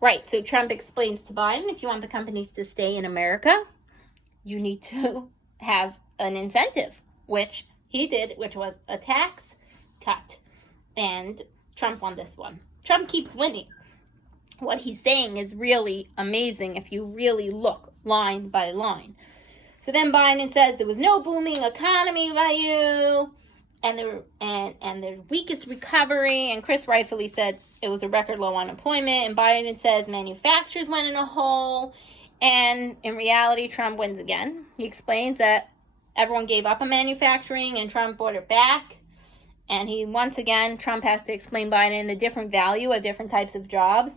Right. So Trump explains to Biden, if you want the companies to stay in America, you need to have an incentive, which he did, which was a tax cut. And Trump won this one. Trump keeps winning. What he's saying is really amazing if you really look line by line. So then Biden says there was no booming economy by you, and the weakest recovery, and Chris rightfully said it was a record low unemployment, and Biden says manufacturers went in a hole, and in reality, Trump wins again. He explains that everyone gave up on manufacturing, and Trump brought it back, and Trump has to explain Biden the different value of different types of jobs,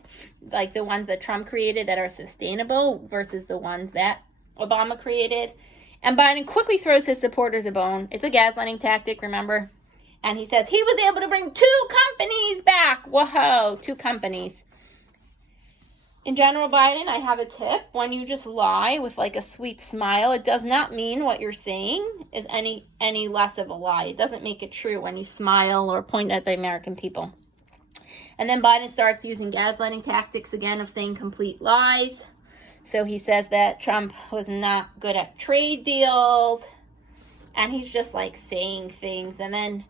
like the ones that Trump created that are sustainable versus the ones that Obama created. And Biden quickly throws his supporters a bone. It's a gaslighting tactic, remember? And he says he was able to bring 2 companies back. Whoa, 2 companies. In general, Biden, I have a tip. When you just lie with like a sweet smile, it does not mean what you're saying is any less of a lie. It doesn't make it true when you smile or point at the American people. And then Biden starts using gaslighting tactics again of saying complete lies. So he says that Trump was not good at trade deals, and he's just like saying things. And then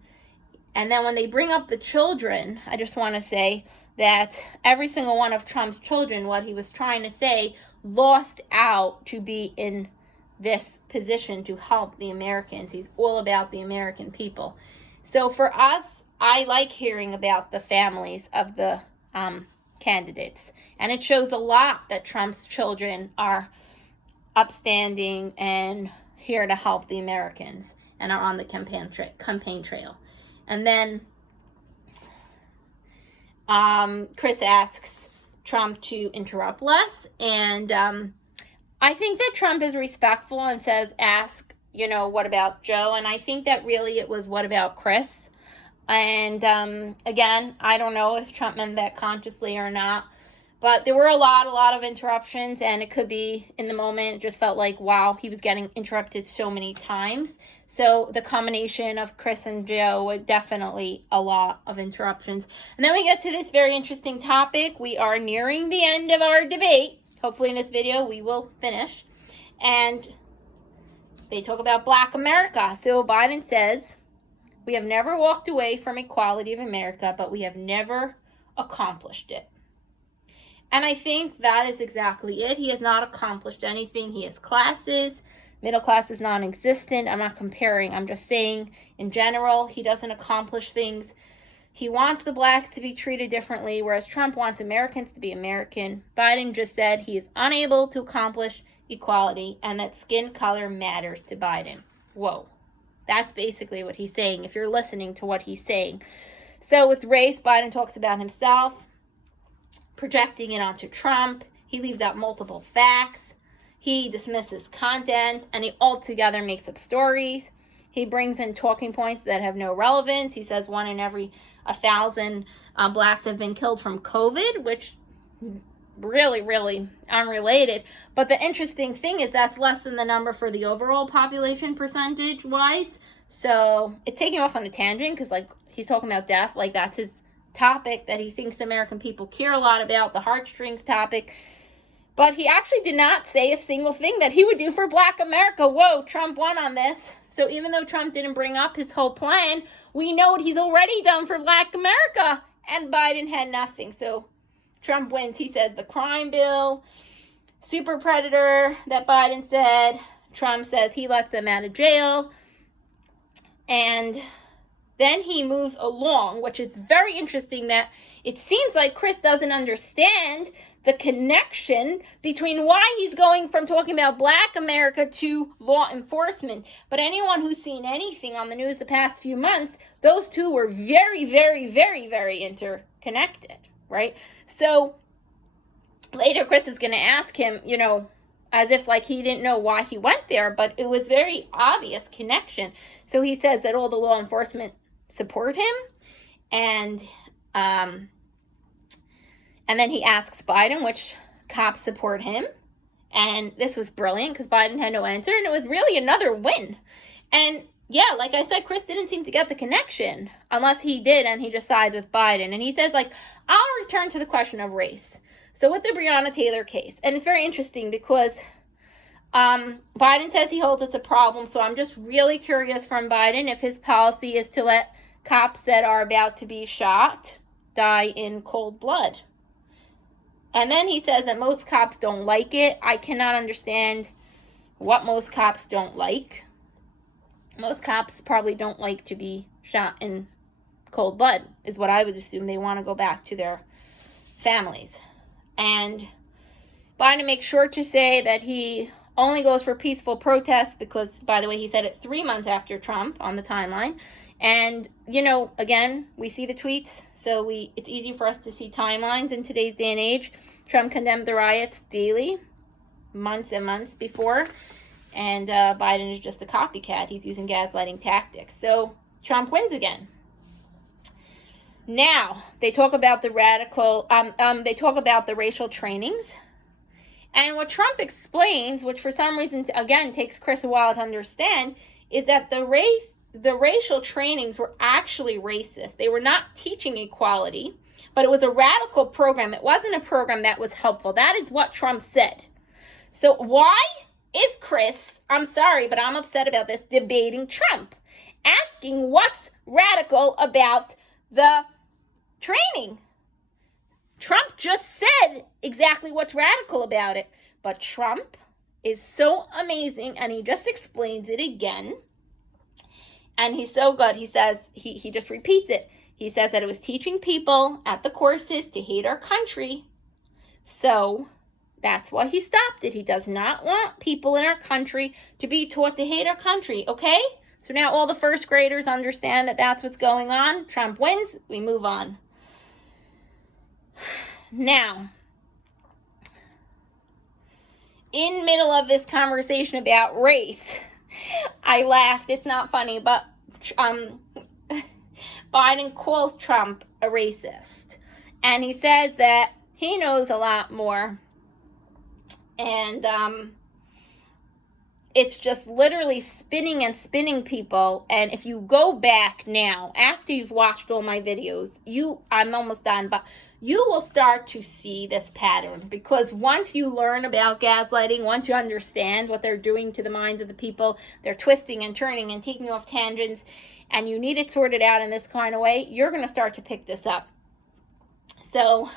when they bring up the children, I just want to say that every single one of Trump's children, what he was trying to say, lost out to be in this position to help the Americans. He's all about the American people. So for us, I like hearing about the families of the candidates. And it shows a lot that Trump's children are upstanding and here to help the Americans and are on the campaign trail. And then Chris asks Trump to interrupt less. And I think that Trump is respectful and says, ask, what about Joe? And I think that really it was, what about Chris? And again, I don't know if Trump meant that consciously or not. But there were a lot of interruptions, and it could be in the moment, it just felt like, wow, he was getting interrupted so many times. So the combination of Chris and Joe were definitely a lot of interruptions. And then we get to this very interesting topic. We are nearing the end of our debate. Hopefully in this video we will finish. And they talk about Black America. So Biden says, we have never walked away from equality of America, but we have never accomplished it. And I think that is exactly it. He has not accomplished anything. He has classes. Middle class is non-existent. I'm not comparing. I'm just saying in general, he doesn't accomplish things. He wants the blacks to be treated differently, whereas Trump wants Americans to be American. Biden just said he is unable to accomplish equality and that skin color matters to Biden. Whoa. That's basically what he's saying, if you're listening to what he's saying. So with race, Biden talks about himself, projecting it onto Trump. He leaves out multiple facts. He dismisses content, and he altogether makes up stories. He brings in talking points that have no relevance. He says 1 in every 1,000 blacks have been killed from COVID, which really unrelated. But the interesting thing is that's less than the number for the overall population percentage-wise. So it's taking off on a tangent because, like, he's talking about death. Like, that's his topic that he thinks American people care a lot about, the heartstrings topic. But he actually did not say a single thing that he would do for Black America. Whoa, Trump won on this. So even though Trump didn't bring up his whole plan, we know what he's already done for Black America. And Biden had nothing. So Trump wins. He says the crime bill, super predator that Biden said. Trump says he lets them out of jail. And then he moves along, which is very interesting that it seems like Chris doesn't understand the connection between why he's going from talking about Black America to law enforcement. But anyone who's seen anything on the news the past few months, those two were very interconnected, right? So later Chris is going to ask him, as if like he didn't know why he went there, but it was very obvious connection. So he says that all the law enforcement support him, and then he asks Biden which cops support him, and this was brilliant because Biden had no answer, and it was really another win. And yeah, like I said, Chris didn't seem to get the connection, unless he did, and he just sides with Biden. And he says, like, I'll return to the question of race. So with the Breonna Taylor case, and it's very interesting because Biden says he holds it's a problem, so I'm just really curious from Biden if his policy is to let cops that are about to be shot die in cold blood. And then he says that most cops don't like it. I cannot understand what most cops don't like. Most cops probably don't like to be shot in cold blood, is what I would assume. They want to go back to their families. And Biden makes sure to say that he only goes for peaceful protests because, by the way, he said it 3 months after Trump on the timeline. And, again, we see the tweets, so it's easy for us to see timelines in today's day and age. Trump condemned the riots daily, months and months before, and Biden is just a copycat. He's using gaslighting tactics. So Trump wins again. Now, they talk about the racial trainings. And what Trump explains, which for some reason, again, takes Chris a while to understand, is that the racial trainings were actually racist. They were not teaching equality, but it was a radical program. It wasn't a program that was helpful. That is what Trump said. So why is Chris, I'm sorry, but I'm upset about this, debating Trump, asking what's radical about the training? Trump just said exactly what's radical about it, but Trump is so amazing, and he just explains it again, and he's so good. He says, he just repeats it. He says that it was teaching people at the courses to hate our country, so that's why he stopped it. He does not want people in our country to be taught to hate our country, okay? So now all the first graders understand that that's what's going on. Trump wins, we move on. Now, in middle of this conversation about race, I laughed. It's not funny, but Biden calls Trump a racist. And he says that he knows a lot more. And it's just literally spinning and spinning people. And if you go back now, after you've watched all my videos, I'm almost done, but you will start to see this pattern, because once you learn about gaslighting, once you understand what they're doing to the minds of the people, they're twisting and turning and taking you off tangents, and you need it sorted out in this kind of way, you're going to start to pick this up. So,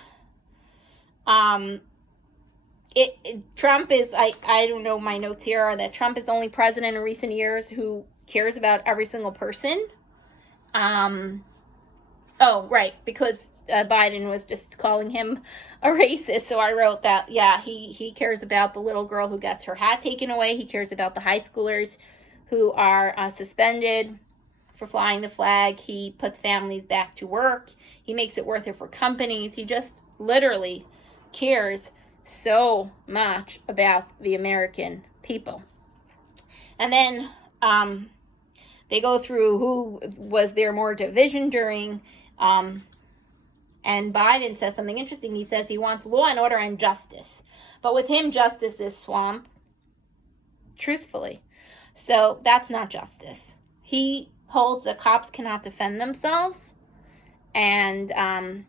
Trump is, I don't know, my notes here are that Trump is the only president in recent years who cares about every single person. Because Biden was just calling him a racist, so I wrote that, yeah, he cares about the little girl who gets her hat taken away. He cares about the high schoolers who are suspended for flying the flag. He puts families back to work. He makes it worth it for companies. He just literally cares so much about the American people. And then they go through who was there more division during, and Biden says something interesting. He says he wants law and order and justice. But with him, justice is swamp, truthfully. So that's not justice. He holds that cops cannot defend themselves. And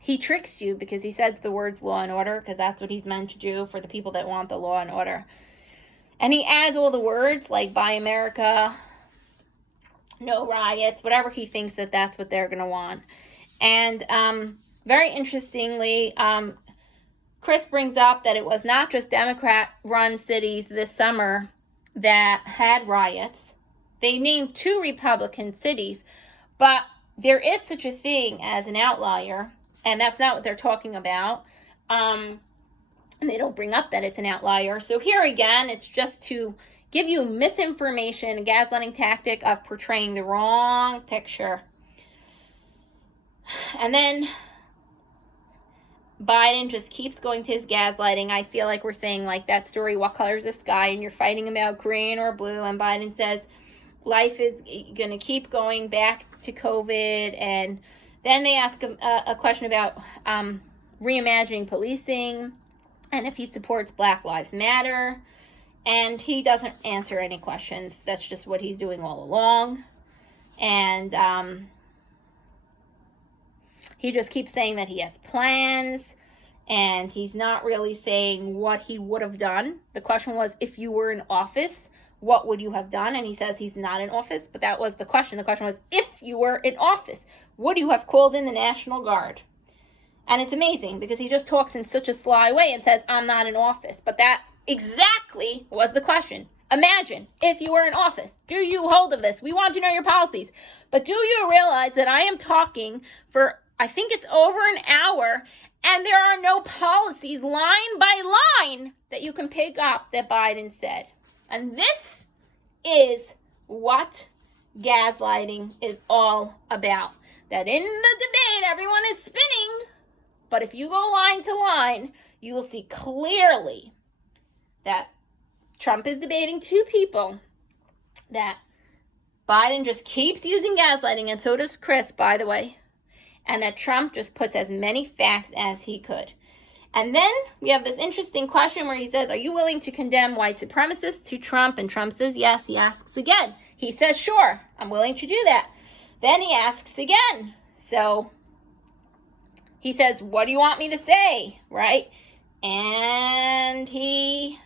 he tricks you because he says the words law and order, because that's what he's meant to do for the people that want the law and order. And he adds all the words like Buy America, no riots, whatever he thinks that's what they're going to want. And very interestingly, Chris brings up that it was not just Democrat-run cities this summer that had riots. They named 2 Republican cities, but there is such a thing as an outlier, and that's not what they're talking about. And they don't bring up that it's an outlier. So here again, it's just to give you misinformation, a gaslighting tactic of portraying the wrong picture. And then Biden just keeps going to his gaslighting. I feel like we're saying like that story, what color is the sky? And you're fighting about green or blue. And Biden says life is going to keep going back to COVID. And then they ask a question about reimagining policing and if he supports Black Lives Matter. And he doesn't answer any questions. That's just what he's doing all along. And he just keeps saying that he has plans, and he's not really saying what he would have done. The question was, if you were in office, what would you have done? And he says he's not in office, but that was the question. The question was, if you were in office, would you have called in the National Guard? And it's amazing because he just talks in such a sly way and says, I'm not in office. But that exactly was the question. Imagine if you were in office. Do you hold of this? We want to know your policies. But do you realize that I am talking for, I think it's over an hour, and there are no policies line by line that you can pick up that Biden said. And this is what gaslighting is all about. That in the debate, everyone is spinning. But if you go line to line, you will see clearly that Trump is debating two people, that Biden just keeps using gaslighting, and so does Chris, by the way, and that Trump just puts as many facts as he could. And then we have this interesting question where he says, are you willing to condemn white supremacists to Trump? And Trump says yes. He asks again. He says, sure, I'm willing to do that. Then he asks again. So he says, what do you want me to say, right? And he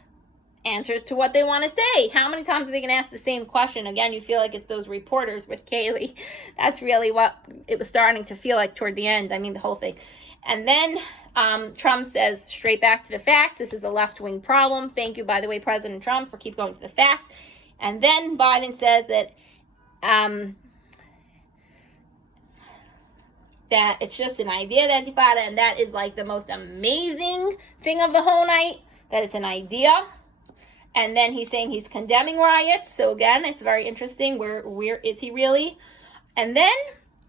answers to what they want to say. How many times are they going to ask the same question? Again, you feel like it's those reporters with Kaylee. That's really what it was starting to feel like toward the end. I mean, the whole thing. And then Trump says, straight back to the facts. This is a left-wing problem. Thank you, by the way, President Trump, for keep going to the facts. And then Biden says that that it's just an idea that Intifada, and that is like the most amazing thing of the whole night, that it's an idea. And then he's saying he's condemning riots. So again, it's very interesting. Where is he really? And then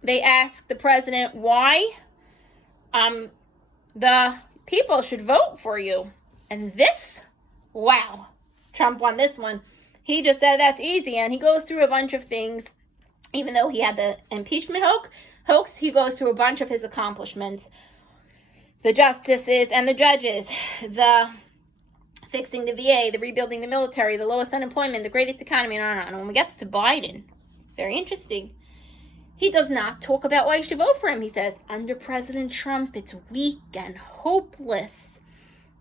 they ask the president why the people should vote for you. And this, wow, Trump won this one. He just said that's easy. And he goes through a bunch of things. Even though he had the impeachment hoax, he goes through a bunch of his accomplishments. The justices and the judges, the fixing the VA, the rebuilding the military, the lowest unemployment, the greatest economy, and on and on. And when we get to Biden, very interesting. He does not talk about why you should vote for him. He says, under President Trump, it's weak and hopeless,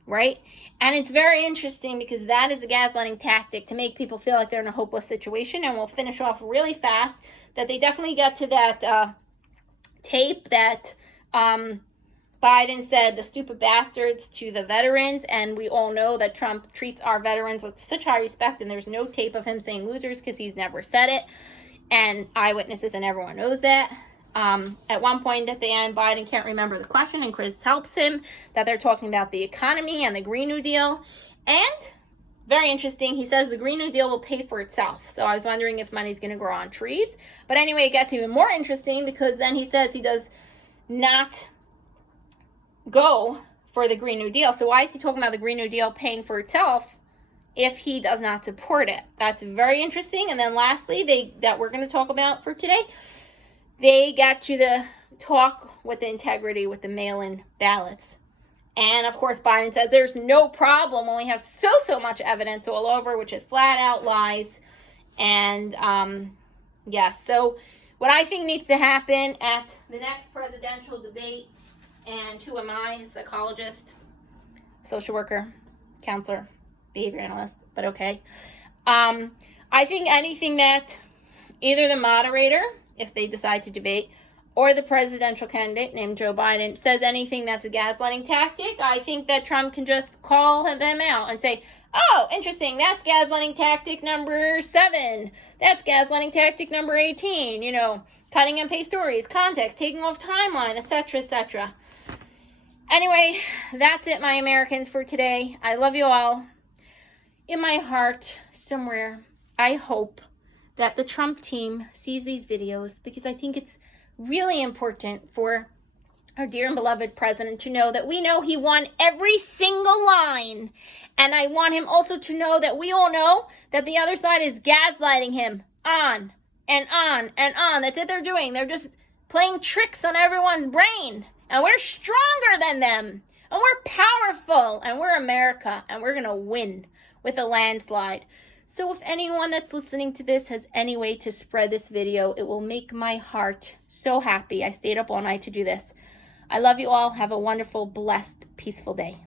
right? And it's very interesting because that is a gaslighting tactic to make people feel like they're in a hopeless situation. And we'll finish off really fast that they definitely get to that tape that Biden said the stupid bastards to the veterans, and we all know that Trump treats our veterans with such high respect, and there's no tape of him saying losers because he's never said it, and eyewitnesses and everyone knows that. At one point at the end, Biden can't remember the question, and Chris helps him, that they're talking about the economy and the Green New Deal, and very interesting, he says the Green New Deal will pay for itself. So I was wondering if money's going to grow on trees. But anyway, it gets even more interesting because then he says he does not go for the Green New Deal. So why is he talking about the Green New Deal paying for itself if he does not support it? That's very interesting. And then lastly, that we're going to talk about for today, they got you to talk with the integrity with the mail-in ballots. And of course, Biden says there's no problem when we have so much evidence all over, which is flat out lies. And yes, so what I think needs to happen at the next presidential debate, and who am I? A psychologist, social worker, counselor, behavior analyst, but okay. I think anything that either the moderator, if they decide to debate, or the presidential candidate named Joe Biden says anything that's a gaslighting tactic, I think that Trump can just call them out and say, oh, interesting, that's gaslighting tactic number 7. That's gaslighting tactic number 18. You know, cutting and paste stories, context, taking off timeline, etc., etc. Anyway, that's it, my Americans, for today. I love you all. In my heart, somewhere, I hope that the Trump team sees these videos, because I think it's really important for our dear and beloved president to know that we know he won every single line. And I want him also to know that we all know that the other side is gaslighting him on and on and on. That's what they're doing. They're just playing tricks on everyone's brain. And we're stronger than them. And we're powerful. And we're America. And we're going to win with a landslide. So if anyone that's listening to this has any way to spread this video, it will make my heart so happy. I stayed up all night to do this. I love you all. Have a wonderful, blessed, peaceful day.